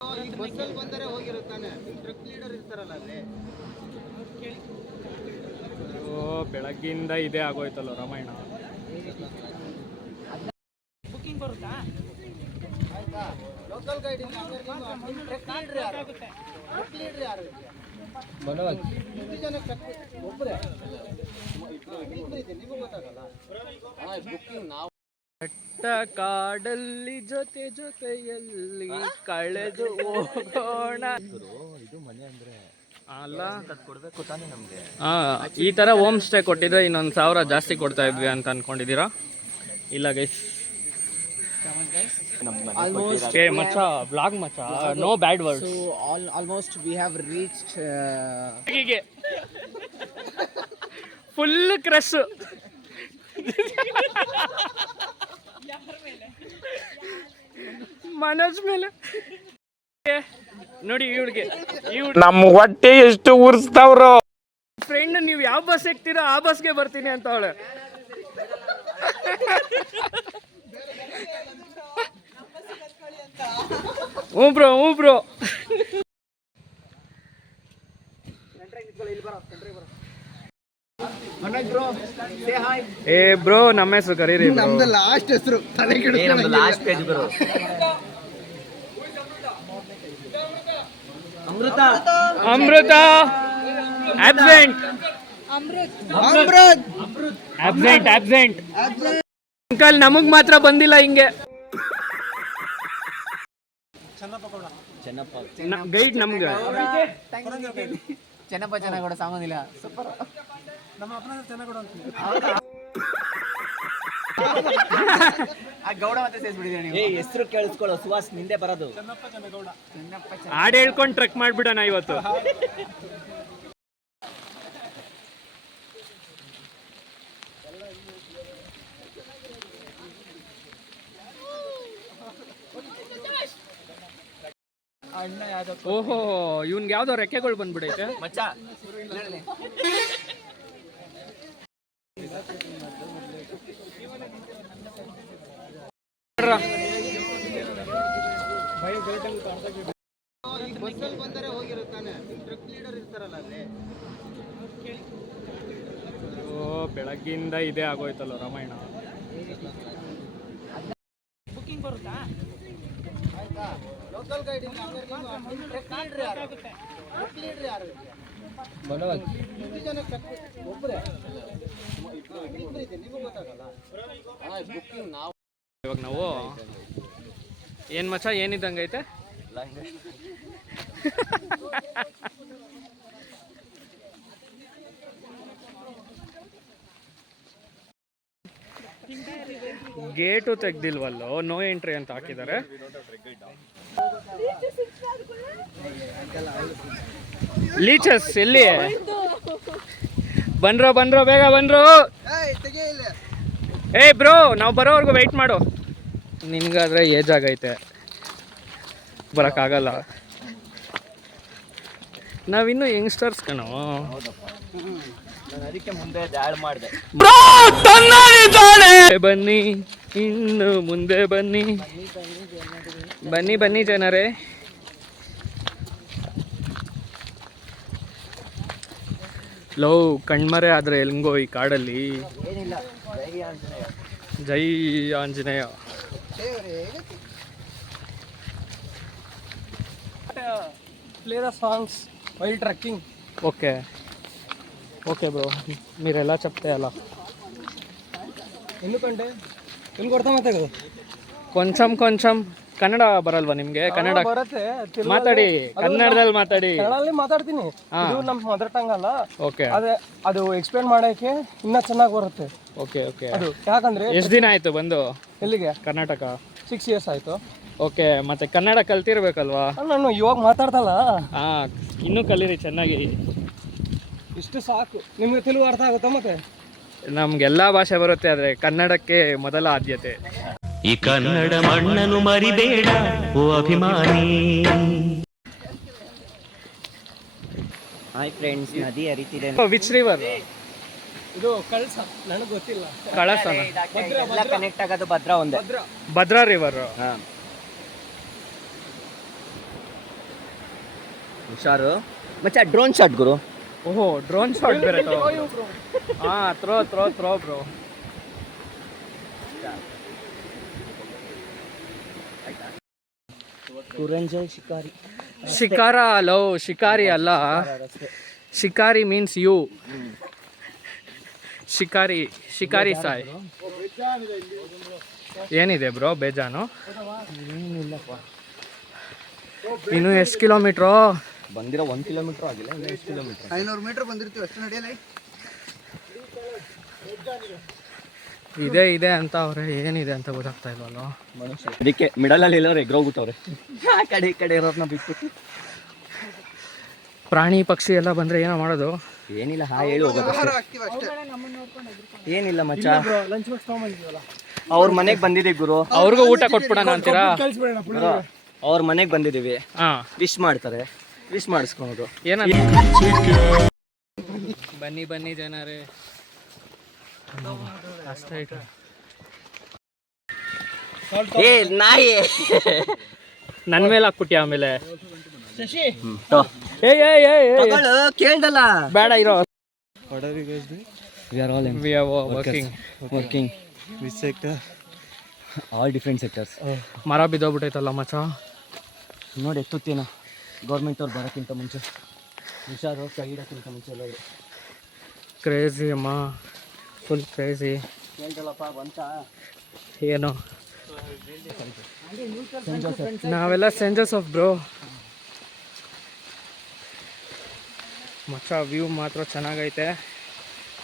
ಈ ಬಸ್ಸಲ್ಲಿ ಬಂದರೆ ಹೋಗಿರುತ್ತಾನೆ ಟ್ರಕ್ ಲೀಡರ್ ಇರ್ತಾರಲ್ಲ ಅಲ್ಲಿ. ಬೆಳಗ್ಗಿಂದ ಇದೇ ಆಗೋಯ್ತಲ್ಲ ರಾಮಾಯಣ. ಬುಕಿಂಗ್ ಬರುತ್ತಾ ಆಯ್ತಾ? ಲೋಕಲ್ ಗೈಡ್ ಟ್ರಕ್ ಲೀಡರ್ ಯಾರು? ಟ್ರಕ್ ಲೀಡರ್ ಯಾರು? ಮನೋಜ್. ಎಷ್ಟು ಜನ ಒಬ್ಬರೇ ನಿಮಗೆ ಗೊತ್ತಾಗಲ್ಲ. ಬುಕಿಂಗ್ ನಾವು ಬೆಟ್ಟ ಕಾಡಲ್ಲಿ ಜೊತೆ ಜೊತೆಯಲ್ಲಿ ಕಳೆದು ಹೋಗೋಣ. ಇದು ಮನೆ ಅಂದ್ರೆ ಅಲ್ಲ ಕೊಡ್ಬೇಕು ತಾನೇ ನಮ್ಗೆ. ಈ ತರ ಹೋಮ್ ಸ್ಟೇ ಕೊಟ್ಟಿದ್ರೆ ಇನ್ನೊಂದು 1000 ಜಾಸ್ತಿ ಕೊಡ್ತಾ ಇದ್ವಿ ಅಂತ ಅನ್ಕೊಂಡಿದ್ದೀರಾ? ಇಲ್ಲ ಗೈಸ್, Almost ಮಚ್ಚ ಬ್ಲಾಗ್ ಮಚ್ಚ, no bad words. so almost we have reached ಹೀಗೆ ಫುಲ್ ಕ್ರಶ್. ಮನೋಜ್ ಮೇಲೆ ನೋಡಿ ಇವಳಿಗೆ ನಮ್ಮ ಹೊಟ್ಟೆ ಎಷ್ಟು ಉರ್ಸ್ತಾವ್ರು. ಫ್ರೆಂಡ್ ನೀವು ಯಾವ ಬಸ್ ಸಿಗ್ತೀರೋ ಆ ಬಸ್ಗೆ ಬರ್ತೀನಿ ಅಂತ ಅವಳೆ. ಹ್ಞೂ ಬ್ರೋ ಏ ಬ್ರೋ, ನಮ್ಮ ಹೆಸರು ಕರೀರಿ. ನಮ್ದು ಲಾಸ್ಟ್ ಹೆಸರು ಲಾಸ್ಟ್ ಪೇಜ್ ಬರೋ. ಅಮೃತ ಆಬ್ಸೆಂಟ್. ಅಂಕಲ್ ನಮಗ್ ಮಾತ್ರ ಬಂದಿಲ್ಲ ಹಿಂಗೆ. ಗೈಡ್ ನಮ್ಗೆ ಚೆನ್ನಪ್ಪ ಚೆನ್ನಾಗೋಡ ಸಾಮಾನಿಲ್ಲ. ಸೂಪರ್. ಗೌಡ ಮತ್ತೆ ಸೇರಿಸ್ಬಿಟ್ಟಿದ್ದೀರಿ ನೀವು. ಹೆಸರು ಕೇಳಿಸ್ಕೊಳ್ಳೋ ಸುಹಾಸ್ ನಿಂದೆ ಬರೋದು. ಹಾಡು ಹೇಳ್ಕೊಂಡು ಟ್ರೆಕ್ ಮಾಡ್ಬಿಡೋಣ ಇವತ್ತು. ಓಹೋ, ಇವ್ನ್ಗೆ ಯಾವ್ದೋ ರೆಕ್ಕೆಗಳು ಬಂದ್ಬಿಡೈತೆ ಮಚ್ಚ. ಬಸ್ಸಲ್ಲಿ ಬಂದರೆ ಹೋಗಿರುತ್ತಾನೆ ಟ್ರಕ್ ಲೀಡರ್ ಇರ್ತಾರಲ್ಲ ಅಲ್ಲಿ. ಬೆಳಗ್ಗಿಂದ ಇದೇ ಆಗೋಯ್ತಲ್ಲ ರಾಮಾಯಣ. ಬುಕಿಂಗ್ ಬರುತ್ತಾ ಆಯ್ತಾ? ಲೋಕಲ್ ಗೈಡ್ ಟ್ರಕ್ ಲೀಡರ್ ಯಾರು? ಟ್ರಕ್ ಲೀಡರ್ ಯಾರು? ಮನೋಜ್. ಎಷ್ಟು ಜನ ಒಬ್ಬರೇ ನಿಮಗೆ ಗೊತ್ತಾಗಲ್ಲ. ಬುಕಿಂಗ್ ನಾವು ಇವಾಗ ನಾವು ಏನ್ ಮಚ್ಚ ಏನಿದ್ದಂಗೈತೆ? ಗೇಟು ತೆಗ್ದಿಲ್ವಲ್ಲೋ, ನೋ ಎಂಟ್ರಿ ಅಂತ ಹಾಕಿದ್ದಾರೆ. ಲೀಚಸ್ ಎಲ್ಲಿ? ಬನ್ರೋ ಬೇಗ ಬನ್ರೋ. ಏ ಬ್ರೋ, ನಾವು ಬರೋವರೆಗೂ ವೆಯ್ಟ್ ಮಾಡು. ನಿನ್ಗಾದ್ರೆ ಏಜ್ ಆಗೈತೆ, ಬರೋಕ್ಕಾಗಲ್ಲ. ನಾವಿನ್ನೂ ಯಂಗ್ಸ್ಟರ್ಸ್ ಕಣೋ. ನಾನು ಅದಕ್ಕೆ ಮುಂದೆ ಆ್ಯಡ್ ಮಾಡಿದೆ. ಬನ್ನಿ, ಇನ್ನು ಮುಂದೆ ಬನ್ನಿ ಬನ್ನಿ ಜನರೇ. ಲೋ ಕಣ್ಮರೆ ಆದ್ರೆ ಹೆಂಗೋ ಈ ಕಾಡಲ್ಲಿ. ಏನಿಲ್ಲ, ಜೈ Anjaneya. Play the songs while trekking. Okay bro, మీరు ఎలా చెప్తే అలా. ఎందుకంటే తెలుగు అర్థమవుతాయి కదా. కొంచెం ಕನ್ನಡ ಬರಲ್ವಾ ನಿಮ್ಗೆ? ಕನ್ನಡ ಬರುತ್ತೆ, ಮಾತಾಡಿ, ಕನ್ನಡದಲ್ಲಿ ಮಾತಾಡಿ. ಕನ್ನಡದಲ್ಲಿ ಮಾತಾಡ್ತೀನಿ, ಇದು ನಮ್ಮ ಮದರ್ ಟಂಗ್ ಅಲ್ಲ. ಓಕೆ, ಅದೇ ಅದು ಎಕ್ಸ್ಪ್ಲೇನ್ ಮಾಡೋಕ್ಕೆ ಇನ್ನೂ ಚೆನ್ನಾಗಿ ಬರುತ್ತೆ. ಓಕೆ ಅದು ಯಾಕಂದ್ರೆ ಎಷ್ಟು ದಿನ ಆಯ್ತು ಬಂದು ಎಲ್ಲಿಗೆ? ಕರ್ನಾಟಕ 6 years ಆಯ್ತು. ಓಕೆ, ಮತ್ತೆ ಕನ್ನಡ ಕಲ್ತಿರ್ಬೇಕಲ್ವಾ? ನಾನು ಇವಾಗ ಮಾತಾಡ್ತಲ್ಲ. ಇನ್ನೂ ಕಲೀರಿ ಚೆನ್ನಾಗಿ. ಇಷ್ಟು ಸಾಕು. ನಿಮ್ಗೆ ತೆಲುಗು ಅರ್ಥ ಆಗುತ್ತಾ? ಮತ್ತೆ ನಮ್ಗೆಲ್ಲ ಭಾಷೆ ಬರುತ್ತೆ, ಆದರೆ ಕನ್ನಡಕ್ಕೆ ಮೊದಲ ಆದ್ಯತೆ. ಈ ಕನ್ನಡ ಮಣ್ಣನ್ನು ಮರಿಬೇಡ ಓ ಅಭಿಮಾನಿ. ಹಾಯ್ ಫ್ರೆಂಡ್ಸ್, ನದಿ ಹರಿತಿದೆ. Which river? ಇದು ಕಳಸ, ನನಗೆ ಗೊತ್ತಿಲ್ಲ. ಕಳಸನ? ಎಲ್ಲ ಕನೆಕ್ಟ್ ಆಗೋದು ಭದ್ರಾ ಒಂದೇ. ಭದ್ರಾ ರಿವರ್. ಹುಷಾರು ಮಚ್ಚ ಡ್ರೋನ್ ಶಾಟ್ ಗುರು. ಓಹೋ ಡ್ರೋನ್ ಶಾಟ್ ಬೇರೆ ಹಾಂ ಥ್ರೋ ಬ್ರೋ. ಕುರಂಜಲ್ ಶಿಕಾರಿ ಶಿಕಾರ ಲವ್ ಶಿಕಾರಿ ಅಲ್ಲ, ಶಿಕಾರಿ ಮೀನ್ಸ್ ಯು. ಶಿಕಾರಿ ಸಾಯ್. ಏನಿದೆ ಬ್ರೋ ಬೇಜಾನು? ಇನ್ನು ಎಷ್ಟು ಕಿಲೋಮೀಟ್ರು ಬಂದಿರೋ? 1 ಕಿಲೋಮೀಟರ್ ಆಗಿಲ್ಲ, ಇನ್ನು ಎಷ್ಟು ಕಿಲೋಮೀಟರ್? 500 ಮೀಟರ್ ಬಂದಿರ್ತೀವಿ ಅಷ್ಟು ನಡೆಯಲ್ಲ. ಇದೆ ಅಂತ ಅವ್ರೆ, ಏನಿದೆ ಅಂತ ಗೊತ್ತಾಗ್ತಾ ಇಲ್ವಲ್ಲ ಮನುಷ್ಯ. ಇದಕ್ಕೆ ಮಿಡಲಲ್ಲಿ ಎಲ್ಲರೂ ಎಗ್ರೋಗ್ಬಿಟ್ಟವ್ರೆ, ಆ ಕಡೆ ಈ ಕಡೆ ಇರೋರ್ನ ಬಿಟ್ಬಿಟ್ಟು. ಪ್ರಾಣಿ ಪಕ್ಷಿ ಎಲ್ಲ ಬಂದ್ರೆ ಏನೋ ಮಾಡೋದು? ಏನಿಲ್ಲ, ಹಾಯ್ ಹೇಳಿ ಹೋಗೋದು ಆಗ್ತೀವಿ ಅಷ್ಟೇ. ಏನಿಲ್ಲ ಮಚ್ಚ. ಲಂಚ್ ಬಾಕ್ಸ್ ತೊಗೊಂಬಂದಿದ್ದೀವಲ್ಲ, ಅವ್ರ ಮನೆಗೆ ಬಂದಿದ್ದೀವಿ ಗುರು. ಅವ್ರಿಗೂ ಊಟ ಕೊಟ್ಬಿಡೋಣ ಅಂತೀರಾ? ಗುರು ಅವ್ರ ಮನೆಗೆ ಬಂದಿದ್ದೀವಿ, ಹಾಂ ವಿಶ್ ಮಾಡ್ತಾರೆ, ವಿಶ್ ಮಾಡಿಸ್ಕೊಳೋದು. ಏನಂತ? ಬನ್ನಿ ಜನರೇ, ಅಷ್ಟೇ. ಏ ನಾಯಿ ನನ್ನ ಮೇಲೆ ಹಾಕ್ಬಿಟ್ಟಿ ಆಮೇಲೆ. ಕೇಳ್ದಲ್ಲ. ಬೇಡ ಇರೋ. We are all in We are working. which sector? All different sectors. ಮರ ಬಿದ್ದೋಗ್ಬಿಟ್ಟೈತಲ್ಲ ಮಚ್ಚ. ನೋಡಿ ಎತ್ತುತ್ತೇನೋ ಗೌರ್ಮೆಂಟ್ ಅವ್ರು ಬರೋಕ್ಕಿಂತ ಮುಂಚೆ. ಹುಷಾರು, ಕೈ ಇಡೋಕ್ಕಿಂತ ಮುಂಚೆ ಎಲ್ಲ ಇದೆ. ಕ್ರೇಜಿ ಅಮ್ಮ, ಫುಲ್ ಕ್ರೇಜಿ. ಕೇಳ್ದಲ್ಲಪ್ಪ ಬಂತ ಏನು ನಾವೆಲ್ಲ ಸೆಂಟ್ ಜೋಸೆಫ್ ಬ್ರೋ. ಮಚ್ಚ ವ್ಯೂ ಮಾತ್ರ ಚೆನ್ನಾಗೈತೆ,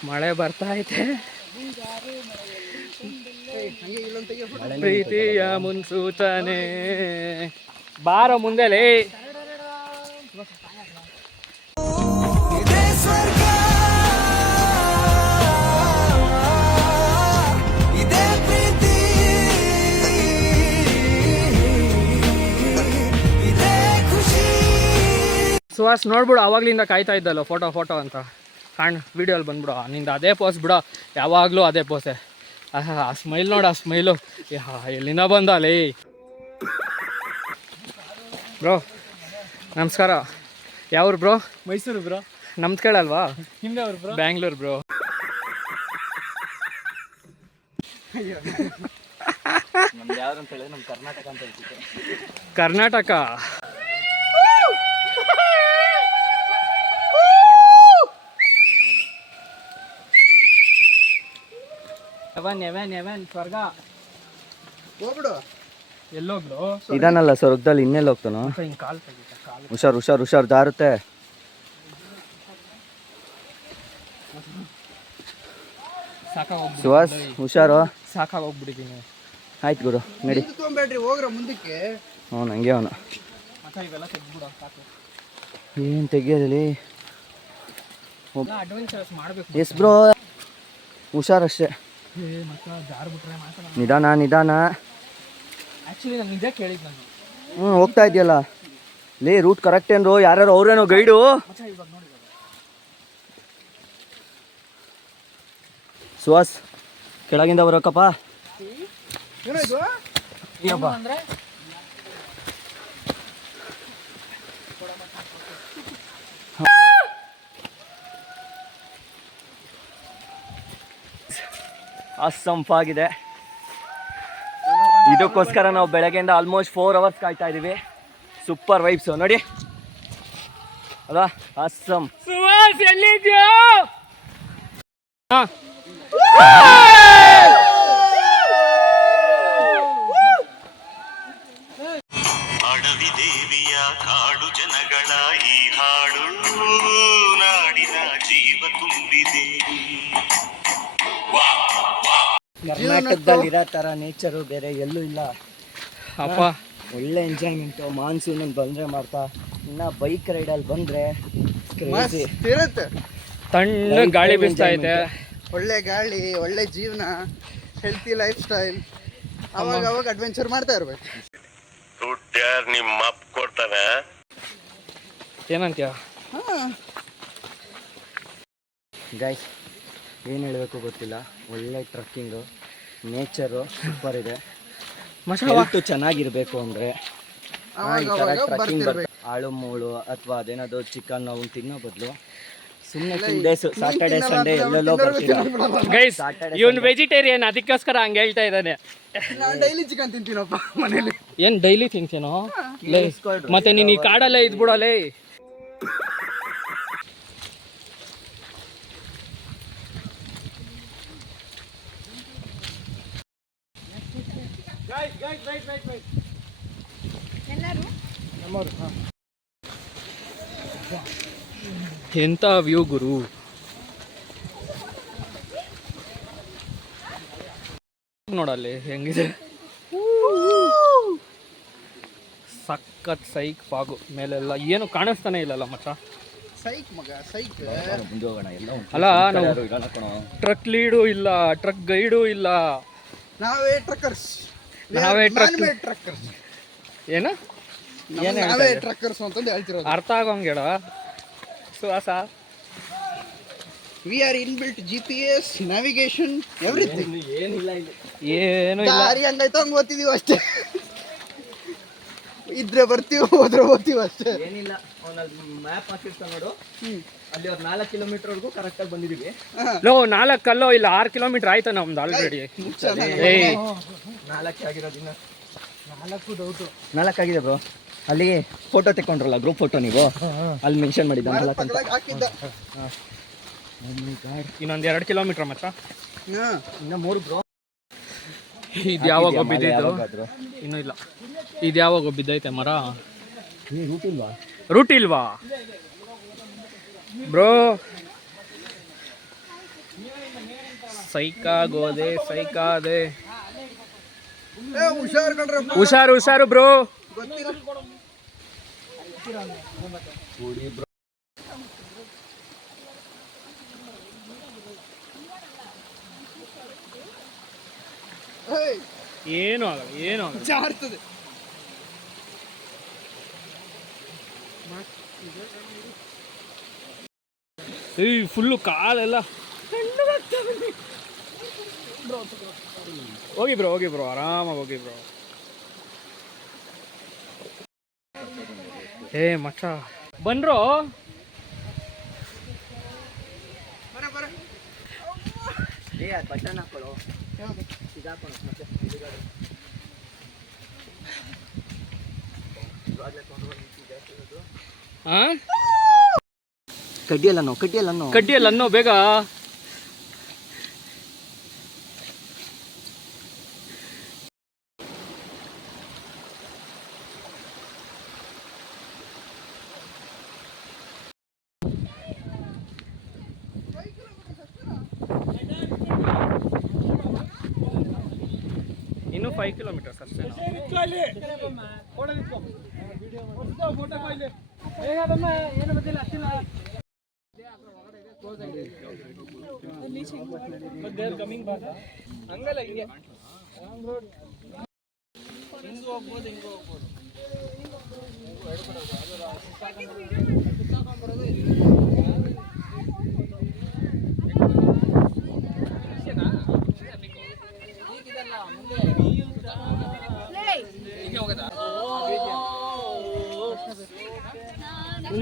ಮಳೆ ಬರ್ತಾ ಐತೆ. ಪ್ರೀತಿಯ ಮುನ್ಸೂಚನೆ ಬಾರೋ ಮುಂದೆಲೇ. ಸುಹಾಸ್ ನೋಡ್ಬಿಡು, ಅವಾಗ್ಲಿಂದ ಕಾಯ್ತಾ ಇದ್ದಲ್ಲ ಫೋಟೋ ಅಂತ ವಿಡಿಯೋಲ್ಲಿ ಬಂದ್ಬಿಡು. ನಿಂದು ಅದೇ ಪೋಸ್ ಬಿಡೋ, ಯಾವಾಗಲೂ ಅದೇ ಪೋಸೆ. ಆ ಸ್ಮೈಲ್ ನೋಡು, ಆ ಸ್ಮೈಲು ಎಲ್ಲಿಂದ ಬಂದಲ್ಲ. ಬ್ರೋ ನಮಸ್ಕಾರ. ಯಾವ್ರು ಬ್ರೋ? ಮೈಸೂರು ಬ್ರೋ. ನಮ್ದು ಕೇಳಲ್ವಾ? ನಿಮ್ದು ಯಾವ್ರು ಬ್ರೋ? ಬ್ಯಾಂಗ್ಳೂರು ಬ್ರೋ. ನಮ್ದು ಯಾರು ಅಂತ ಹೇಳಿದ್ರೆ ನಮ್ಮ ಕರ್ನಾಟಕ ಅಂತ ಹೇಳ್ತಿದ್ದೆ. ಕರ್ನಾಟಕ. ಸ್ವರ್ಗ ಹೋಗ್ಬಿಡು. ಎಲ್ಲೋಗ್ಲು? ಇದಾನಲ್ಲ ಸ್ವರ್ಗದಲ್ಲಿ, ಇನ್ನೆಲ್ಲ ಹೋಗ್ತಾನೋ? ಹಿಂಗೆ ಕಾಲು ತೆಗಿತ, ಕಾಲು ಹುಷಾರು ಜಾರುತ್ತೆ. ಸುಹಾಸ್ ಹುಷಾರು. ಸಾಕಾಗೋಗ್ಬಿಟ್ಟಿದ್ದೀನಿ. ಆಯ್ತು ಗುರು ನಡಿ. ತೊಗೊಂಬೇಡ್ರಿ, ಹೋಗ್ರ ಮುಂದಕ್ಕೆ. ಅವನು ಹಂಗೆ ಅವನು. ಇವೆಲ್ಲ ತೆಗ್ದ್ಬಿಡು, ಸಾಕು. ಏನು ತೆಗಿಯೋದಲ್ಲಿ? ಅಡ್ವೆಂಚರಸ್ ಮಾಡಬೇಕು. ಎಸ್ ಬ್ರೋ, ಹುಷಾರಷ್ಟೇ. ನಿಧಾನ. ಆ್ಯಕ್ಚುಲಿ ನಾನು ನಿಜ ಕೇಳಿದ್ದು ನಾನು. ಹೋಗ್ತಾ ಇದೆಯಲ್ಲ ಲೇ, ರೂಟ್ ಕರೆಕ್ಟ್ ಏನ್ರು? ಯಾರು ಅವ್ರೇನೋ ಗೈಡು? ಸುಹಾಸ್ ಕೆಳಗಿಂದ ಬರೋಕಪ್ಪ. ಏನಾಯ್ತು? ಅಸಂಫಾಗಿದೆ. ಇದಕ್ಕೋಸ್ಕರ ನಾವು ಬೆಳಗ್ಗೆಯಿಂದ ಆಲ್ಮೋಸ್ಟ್ 4 hours ಕಾಯ್ತಾ ಇದ್ದೀವಿ. ಸೂಪರ್ ವೈಬ್ಸ್ ನೋಡಿ ಅಲ್ಲ, ಅಸ್ಸಂ. ಸುಹಾಸ್ ಎಲ್ಲಿದ್ಯೋ? ಅಡವಿ ದೇವಿಯ ಕಾಡು ಜನಗಳ ಈ ಹಾಡು ನಾಡಿನ ಜೀವ ತುಂಬಿದೆ. ಕರ್ನಾಟಕದಲ್ಲಿ ಇರೋ ಥರ ನೇಚರು ಬೇರೆ ಎಲ್ಲೂ ಇಲ್ಲ ಅಪ್ಪ. ಒಳ್ಳೆ ಎಂಜಾಯ್ಮೆಂಟು. ಮಾನ್ಸೂನಲ್ಲಿ ಬಂದರೆ ಮಾಡ್ತಾ, ಇನ್ನು ಬೈಕ್ ರೈಡಲ್ಲಿ ಬಂದರೆ ಕ್ರೇಜಿ ಇರುತ್ತೆ. ತಣ್ಣ ಗಾಳಿ ಬೀಸ್ತಾ ಐತೆ, ಒಳ್ಳೆ ಗಾಳಿ, ಒಳ್ಳೆ ಜೀವನ, ಹೆಲ್ತಿ ಲೈಫ್ ಸ್ಟೈಲ್. ಅವಾಗ ಅಡ್ವೆಂಚರ್ ಮಾಡ್ತಾ ಇರ್ಬೇಕು. ನಿಮ್ಮ ಅಪ್ಪ ಕೊಡ್ತಾನೆ. ಏನಂತೀಯ? ಗಾಯ್ಸ್ ಏನು ಹೇಳಬೇಕು ಗೊತ್ತಿಲ್ಲ. ಒಳ್ಳೆ ಟ್ರಕ್ಕಿಂಗು, ನೇಚರು ಸೂಪರ್ ಇದೆ. ಹೆಲ್ತು ಚೆನ್ನಾಗಿರಬೇಕು ಅಂದರೆ ಅವಾಗ ಅವಾಗ ಬರ್ತಿರ್ಬೇಕು. ಆಳು ಮೂಳು ಅಥವಾ ಅದೇನಾದ್ರು ಚಿಕನ್ ಅವ್ನು ತಿನ್ನೋ ಬದಲು ಸುಮ್ಮನೆ 2 days ಸಾಟರ್ಡೆ ಸಂಡೇ ಎಲ್ಲೆಲ್ಲೋ ಬರ್ತೀರಾ. ಗೈಸ್ ಇವನು ವೆಜಿಟೇರಿಯನ್, ಅದಕ್ಕೋಸ್ಕರ ಹಂಗೆ ಹೇಳ್ತಾ ಇದ್ದಾನೆ. ನಾನು ಡೈಲಿ ಚಿಕನ್ ತಿಂತೀನಪ್ಪ ಮನೇಲಿ. ಏನು ಡೈಲಿ ತಿಂತೀನೋ ಲೇ? ಮತ್ತೆ ನೀನು ಈ ಕಾಡಲ್ಲೇ ಇದ್ಬಿಡಲೇ. ಎಂತ ವ್ಯೂ ಗುರು. ನೋಡಲ್ಲಿ ಹೆಂಗಿದೆ, ಸಖತ್ ಸೈಕ್ ಫಾಗು ಮೇಲೆಲ್ಲ ಏನು ಕಾಣಿಸ್ತಾನೆ ಇಲ್ಲಲ್ಲ ಮಚ್ಚ. ಸೈಕ್ ಮಗ ಸೈಕ್. ಮುಂದೆ ಹೋಗೋಣ ಎಲ್ಲ ಅಲ್ಲ ನಾವು ಟ್ರಕ್ ಲೀಡು ಇಲ್ಲ, ಟ್ರಕ್ ಗೈಡು ಇಲ್ಲ, ನಾವೇ ಟ್ರಕ್ಕರ್ಸ್. ನಾವೇ ಟ್ರಕ್ಕರ್ಸ್. ಏನು ನಾವೇ ಟ್ರಕ್ಕರ್ಸ್ ಅಂತಂದು ಹೇಳ್ತಿರೋದು. ಅರ್ಥ ಆಗೋಂಗೆ ಹೇಳ Suhas. We are inbuilt GPS, navigation, everything. ಏನಿಲ್ಲ ಇಲ್ಲಿ. ಏನು ಇಲ್ಲ. ದಾರಿ ಹಂಗಾಯ್ತು ಹಂಗೆ ಓದ್ತಿದೀವಿ ಅಷ್ಟೇ. ಇದ್ರೆ ಬರ್ತೀವಿ, ಹೋದ್ರೆ ಓದ್ತೀವಿ ಅಷ್ಟೇ. ಏನಿಲ್ಲ, ಅವನಲ್ಲಿ ಮ್ಯಾಪ್ ಹಾಕಿರ್ತಾನೆ ನೋಡು, ಅಲ್ಲಿ ಅವ್ರು 4 ಕಿಲೋಮೀಟರ್ವರೆಗೂ ಕರೆಕ್ಟಾಗಿ ಬಂದಿದ್ದೀವಿ. ಲೋ 4 ಅಲ್ಲೋ ಇಲ್ಲ 6 ಕಿಲೋಮೀಟರ್ ಆಯ್ತಾ ನಮ್ದು ಆಲ್ರೆಡಿ. ಏಯ್ 4 ಆಗಿರೋದಿನ್ನ 4 ಆಗಿದೆ ಬ್ರೋ. ಅಲ್ಲಿ ಫೋಟೋ ತೆಕ್ಕೊಂಡ್ರಲ್ಲ ಗ್ರೂಪ್ ಫೋಟೋ, ನೀವು ಅಲ್ಲಿ ಮೆನ್ಷನ್ ಮಾಡಿದ್ದ 4 ಅಂತ. ಪಕ್ಕದಾಗ ಹಾಕಿದ್ದ. ಇನ್ನೊಂದು 2 ಕಿಲೋಮೀಟರ್ ಮಚ್ಚ. ಇನ್ನ 3 ಬ್ರೋ. ಇದು ಯಾವಾಗ ಬಿದ್ದಿದ್ದು? ಇನ್ನೂ ಇಲ್ಲ. ಇದು ಯಾವಾಗ ಬಿದ್ದೈತೆ ಮರ? ರೂಟ್ ಇಲ್ವಾ? ರೂಟ್ ಇಲ್ವಾ ಬ್ರೋ? ಸೈಕಾಗೋದೆ ಸೈಕಾದೆ. ಹುಷಾರ್ ಕಣ್ರಪ್ಪ. ಹುಷಾರು ಹುಷಾರು ಬ್ರೋ. ಗೊತ್ತಿಲ್ಲ. ಏನು ಆಗಲ್ಲ, ಏನು ಆಗಲ್ಲ. ಜಾರ್ತದೆ. ಏಯ್ ಫುಲ್ಲು ಕಾಲೆಲ್ಲ. ಹೋಗಿ ಬ್ರೋ ಆರಾಮಾಗಿ ಹೋಗಿ ಬ್ರೋ. ಏ ಮಚ್ಚ ಬನ್ರೋ. ಬಟನ್ ಹಾಕೊಳ್ಳೋ, ಇದಾಕೊಳ್ಳೋ ಮತ್ತೆ ಕಡ್ಡಿಯಲ್ಲ ಅನ್ನೋ ಬೇಗ. ಇನ್ನು 5 ಕಿಲೋಮೀಟರ್ಸ್ ಅಷ್ಟೇ. ಹಂಗಲ್ಲ ಹಿಂಗೆ ಹಿಂಗೂ ಹೋಗ್ಬೋದು, ಹಿಂಗೂ ಹೋಗ್ಬೋದು.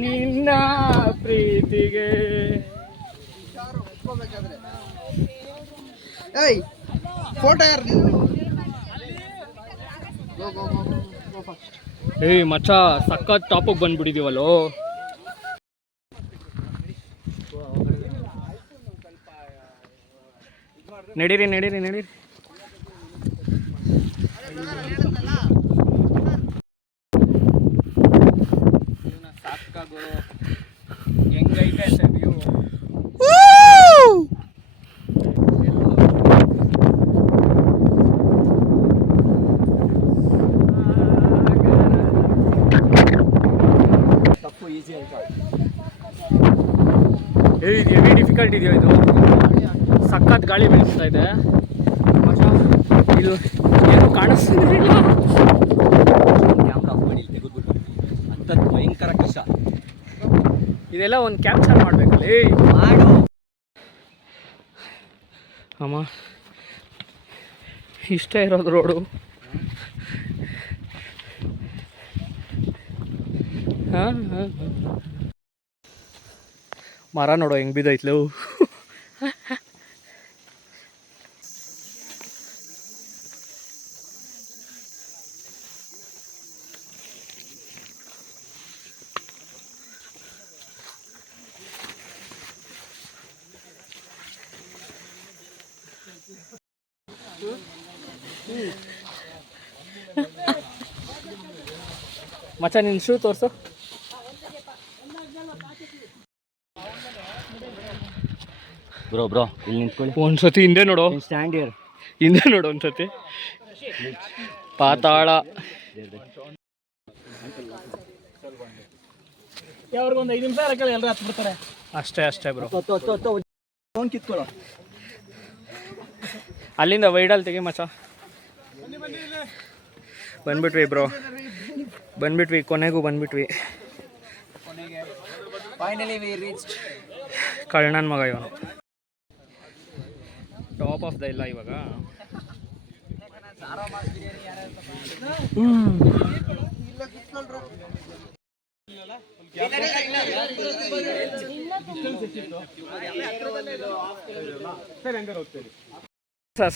ನಿನ್ನ ಪ್ರೀತಿಗೆ ಏಯ್ ಫೋಟೋ ಯಾರು? ಏಯ್ ಮಚ್ಚ ಸಖತ್ ಟಾಪಿಗೆ ಬಂದ್ಬಿಟ್ಟಿದೀವಲ್ಲೋ. ನಡೀರಿ ನಡೀರಿ ನಡೀರಿ. ಸಾಕಾಗೋ ಹೆಂಗೈತೆ ವ್ಯೂ. ತಪ್ಪು ಈಸಿ ಆಯ್ತು. ಇದು ಹೆವಿ ಡಿಫಿಕಲ್ಟ್ ಇದೆಯೋ ಇದು. ಸಖತ್ ಗಾಳಿ ಬೀಳ್ತಾ ಇದೆ. ಇದು ಏನು ಕಾಣಿಸ್ತಿಲ್ಲ. ಕ್ಯಾಮ್ರಾ ಆಫ್ ಮಾಡಿ ತೆಗೆದ್ಬಿಟ್ಟು ಅಂಥದ್ದು ಭಯಂಕರ ಕಷ್ಟ. ಇದೆಲ್ಲ ಒಂದು ಕ್ಯಾಪ್ಚರ್ ಮಾಡಬೇಕಲ್ಲ. ಏಯ್ ಮಾಡು ಅಮ್ಮ, ಇಷ್ಟೇ ಇರೋದು ರೋಡು. ಹಾಂ ಹಾಂ ಮರ ನೋಡೋ ಹೆಂಗೆ ಬಿದ್ದೈತ್ಲು. ಮಚ್ಚ ನಿನ್ನ ಶೂ ತೋರಿಸು. ಬ್ರೋ ಇಲ್ಲಿ ನಿಂತ್ಕೊಳ್ಳಿ. ಒಂದ್ಸತಿ ಹಿಂದೆ ನೋಡು, ಸ್ಟ್ಯಾಂಡ್ ಇಯರ್ ಹಿಂದೆ ನೋಡು ಒಂದ್ಸತಿ. ಪಾತಾಳ ಅವ್ರಿಗೊಂದು 5 ನಿಮಿಷ ಇರಕ್ಕಲ್ಲ, ಎಲ್ಲರೂ ಹತ್ತು ಬಿಡ್ತಾರೆ. ಅಷ್ಟೇ ಬ್ರೋ. ಫೋನ್ ಕಿತ್ಕೊಳ್ಳೋ. ಅಲ್ಲಿಂದ ವೈಡಲ್ ತೆಗಿ ಮಚ್ಚ. ಬಂದ್ಬಿಟ್ವಿ ಬ್ರೋ, ಬಂದ್ಬಿಟ್ವಿ, ಕೊನೆಗೂ ಬಂದ್ಬಿಟ್ವಿ. Finally we reached. ಕಳ್ಳನ ಮಗ ಇವನು. ಟಾಪ್ ಆಫ್ ದ ಇಲ್ಲ ಇವಾಗ.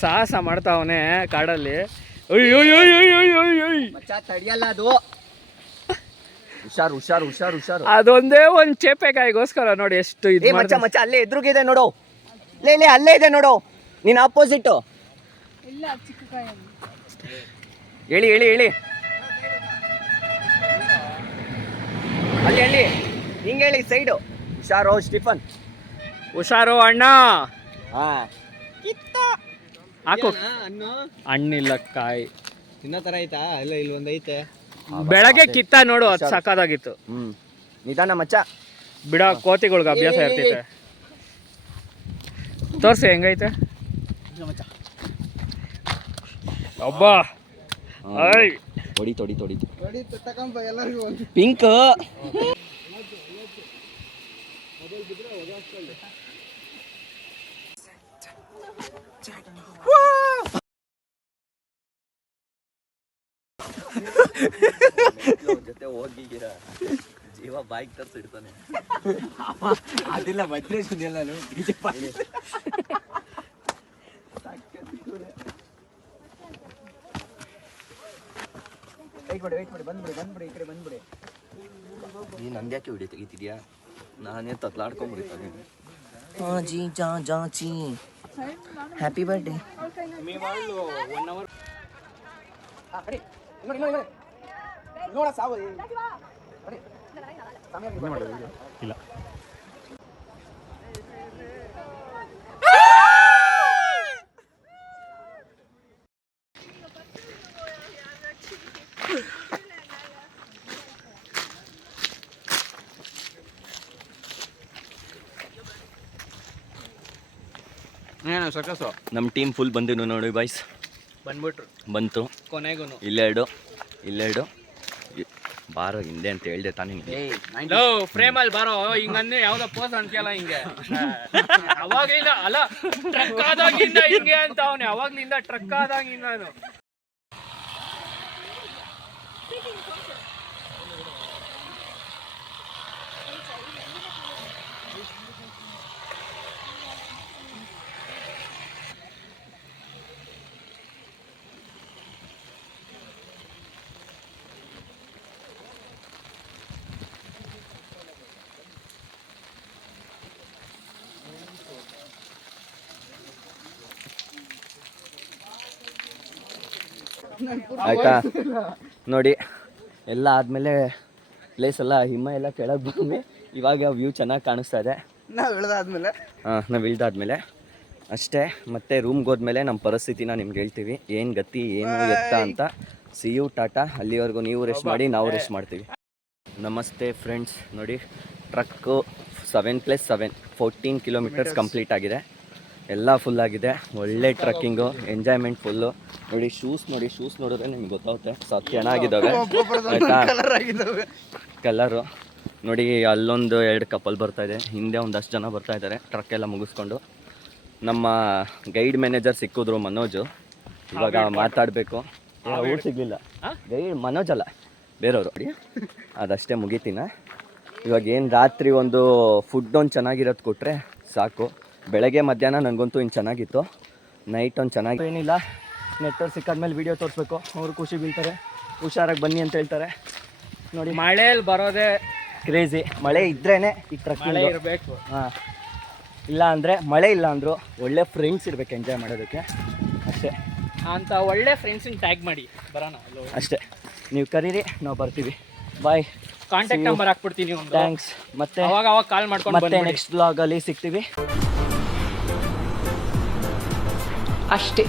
ಸಾಹಸ ಮಾಡ್ತಾವನೆ ಕಾಡಲ್ಲಿ. ಮಚ್ಚ ತಡಿಯಲ್ಲ ಅದು. ಹುಷಾರು. ಅದೊಂದೇ ಒಂದು ಚೇಪೆಕಾಯಿಗೋಸ್ಕರ ನೋಡಿ ಎಷ್ಟು ಇದು. ಮಚ್ಚ ಅಲ್ಲೇ ಎದುರುಗಿದೆ ನೋಡು. ಲೇ ಅಲ್ಲೇ ಇದೆ ನೋಡು, ನೀನ್ ಆಪೋಸಿಟ್. ಹೇಳಿ ಅಲ್ಲಿ ಹಿಂಗೆ ಹೇಳಿ ಸೈಡು. ಹುಷಾರು ಸ್ಟೀಫನ್, ಹುಷಾರು ಅಣ್ಣ. ಹಾ ಹಾಕು ಹಣ್ಣಿಲ್ಲ ಕಾಯಿ. ತಿನ್ನೋ ತರ ಐತಾ? ಇಲ್ಲ ಇಲ್ಲೊಂದು ಐತೆ. ಬೆಳಗ್ಗೆ ಕಿತ್ತ ನೋಡು, ಅದು ಸಕ್ಕದಾಗಿತ್ತು. ನಿಧಾನ ಮಚ್ಚ. ಬಿಡ, ಕೋತಿಗಳ್ಗೆ ಅಭ್ಯಾಸ ಇರ್ತೈತೆ. ತೋರ್ಸಿ ಹೆಂಗೈತೆ ಒಬ್ಬ. ತೊಡಿ ತಗೊಂಬ ಎಲ್ಲರಿಗೂ ಒಂದು. ಪಿಂಕ್. ಜೊತೆ ಹೋಗಿದ್ದೀರಾ, ಜೀವ ಬೈಕ್ ತರ್ಸಿಡ್ತಾನೆ. ಅದೆಲ್ಲ ಭದ್ರೇಶ್ ಎಲ್ಲ ಬಂದ್ಬಿಡಿ ಈ ಕಡೆ ಬಂದ್ಬಿಡಿ. ನೀನು ನಂದ್ಯಾಕೆ ವಿಡಿಯೋ ತೆಗಿತಿದ್ಯಾ? ನಾನೇ ತತ್ಲಾಡ್ಕೊಂಡ್ಬಿಡ್ತಾನೆ. G happy birthday. ನೋಡ ಸಾವು ಇಲ್ಲ. ನಮ್ಮ ಟೀಮ್ ಫುಲ್ ಬಂದಿನು ನೋಡಿ ಬಾಯ್ಸ್. ಬಂತು ಕೊನೆಗೂ ಇಲ್ಲೆರಡು ಬಾರೋ ಹಿಂದೆ ಅಂತ ಹೇಳ್ದೆ ತಾನೇ. ಫ್ರೇಮಲ್ಲಿ ಬಾರೋ ಹಿಂಗಂದ್ರೆ ಯಾವ್ದೋ ಪೋಸ್ ಅಂತೀಯಲ್ಲ ಹಿಂಗೆ. ಅವಾಗ್ಲಿಂದ ಅಲ್ಲ, ಟ್ರಕ್ ಆದಾಗಿಂದ ಹಿಂಗೆ ಅಂತ ಅವನೇ. ಅವಾಗ್ಲಿಂದ ಟ್ರಕ್ ಆದಾಗಿಂದ ಅದು. ಆಯ್ತಾ ನೋಡಿ, ಎಲ್ಲ ಆದಮೇಲೆ ಪ್ಲೇಸ್ ಎಲ್ಲ ಹಿಮ ಎಲ್ಲ ಕೆಳಗೆ ಬಂದ್ಮೇಲೆ ಇವಾಗ ವ್ಯೂ ಚೆನ್ನಾಗಿ ಕಾಣಿಸ್ತಾ ಇದೆ. ನಾವು ಇಳ್ದಾದ್ಮೇಲೆ ಅಷ್ಟೇ. ಮತ್ತೆ ರೂಮ್ಗೆ ಹೋದ್ಮೇಲೆ ನಮ್ಮ ಪರಿಸ್ಥಿತಿನ ನಿಮ್ಗೆ ಹೇಳ್ತೀವಿ, ಏನು ಗತಿ ಏನು ಎತ್ತ ಅಂತ. See you tata. ಅಲ್ಲಿವರೆಗೂ ನೀವು ರೆಸ್ಟ್ ಮಾಡಿ, ನಾವು ರೆಸ್ಟ್ ಮಾಡ್ತೀವಿ. ನಮಸ್ತೆ ಫ್ರೆಂಡ್ಸ್. ನೋಡಿ, ಟ್ರಕ್ಕು 7+7 14 ಕಿಲೋಮೀಟರ್ಸ್ ಕಂಪ್ಲೀಟ್ ಆಗಿದೆ. ಎಲ್ಲ ಫುಲ್ ಆಗಿದೆ. ಒಳ್ಳೆ ಟ್ರಕ್ಕಿಂಗು, ಎಂಜಾಯ್ಮೆಂಟ್ ಫುಲ್ಲು. ನೋಡಿ ಶೂಸ್ ನೋಡಿದ್ರೆ ನಿಮ್ಗೆ ಗೊತ್ತಾಗುತ್ತೆ, ಚೆನ್ನಾಗಿದ್ದಾವೆ ಆಯಿತಾ. ಕಲರು ನೋಡಿ, ಅಲ್ಲೊಂದು 2 ಕಪಲ್ ಬರ್ತಾಯಿದೆ, ಹಿಂದೆ ಒಂದಷ್ಟು ಜನ ಬರ್ತಾ ಇದ್ದಾರೆ ಟ್ರಕ್ ಎಲ್ಲ ಮುಗಿಸ್ಕೊಂಡು. ನಮ್ಮ ಗೈಡ್ ಮ್ಯಾನೇಜರ್ ಸಿಕ್ಕಿದ್ರು, ಮನೋಜು. ಇವಾಗ ಮಾತಾಡಬೇಕು. ಊರು ಸಿಗಲಿಲ್ಲ, ಗೈಡ್ ಮನೋಜ್ ಅಲ್ಲ, ಬೇರೆಯವರು ಅಡಿ ಅದಷ್ಟೇ ಮುಗಿತೀನ. ಇವಾಗ ಏನು ರಾತ್ರಿ ಒಂದು ಫುಡ್ ಒಂದು ಚೆನ್ನಾಗಿರೋದು ಕೊಟ್ಟರೆ ಸಾಕು. ಬೆಳಗ್ಗೆ ಮಧ್ಯಾಹ್ನ ನನಗಂತೂ ಇನ್ನು ಚೆನ್ನಾಗಿತ್ತು, ನೈಟ್ ಒಂದು ಚೆನ್ನಾಗಿ ಏನಿಲ್ಲ. ನೆಟ್ವರ್ಕ್ ಸಿಕ್ಕಾದ್ಮೇಲೆ ವೀಡಿಯೋ ತೋರಿಸ್ಬೇಕು, ಅವರು ಖುಷಿ ಬೀಳ್ತಾರೆ, ಹುಷಾರಾಗಿ ಬನ್ನಿ ಅಂತ ಹೇಳ್ತಾರೆ. ನೋಡಿ ಮಳೆಯಲ್ಲಿ ಬರೋದೇ ಕ್ರೇಜಿ. ಮಳೆ ಇದ್ರೇ ಈ ಮಳೆ ಟ್ರಕ್ಕಿಂಗ್ ಇರಬೇಕು. ಹಾಂ, ಇಲ್ಲ ಅಂದರೆ ಮಳೆ ಇಲ್ಲ ಅಂದರು ಒಳ್ಳೆ ಫ್ರೆಂಡ್ಸ್ ಇರಬೇಕು ಎಂಜಾಯ್ ಮಾಡೋದಕ್ಕೆ ಅಷ್ಟೇ. ಅಂತ ಒಳ್ಳೆ ಫ್ರೆಂಡ್ಸಿನ ಟ್ಯಾಗ್ ಮಾಡಿ ಬರೋಣ. ಅಷ್ಟೇ, ನೀವು ಕರೀರಿ, ನಾವು ಬರ್ತೀವಿ. ಬಾಯ್. ಕಾಂಟ್ಯಾಕ್ಟ್ ನಂಬರ್ ಹಾಕ್ಬಿಡ್ತೀನಿ ಒಂದು. ಥ್ಯಾಂಕ್ಸ್. ಮತ್ತೆ ಅವಾಗ ಕಾಲ್ ಮಾಡ್ಕೊಂಡು ಮತ್ತೆ ನೆಕ್ಸ್ಟ್ ಬ್ಲಾಗಲ್ಲಿ ಸಿಗ್ತೀವಿ ಅಷ್ಟೇ.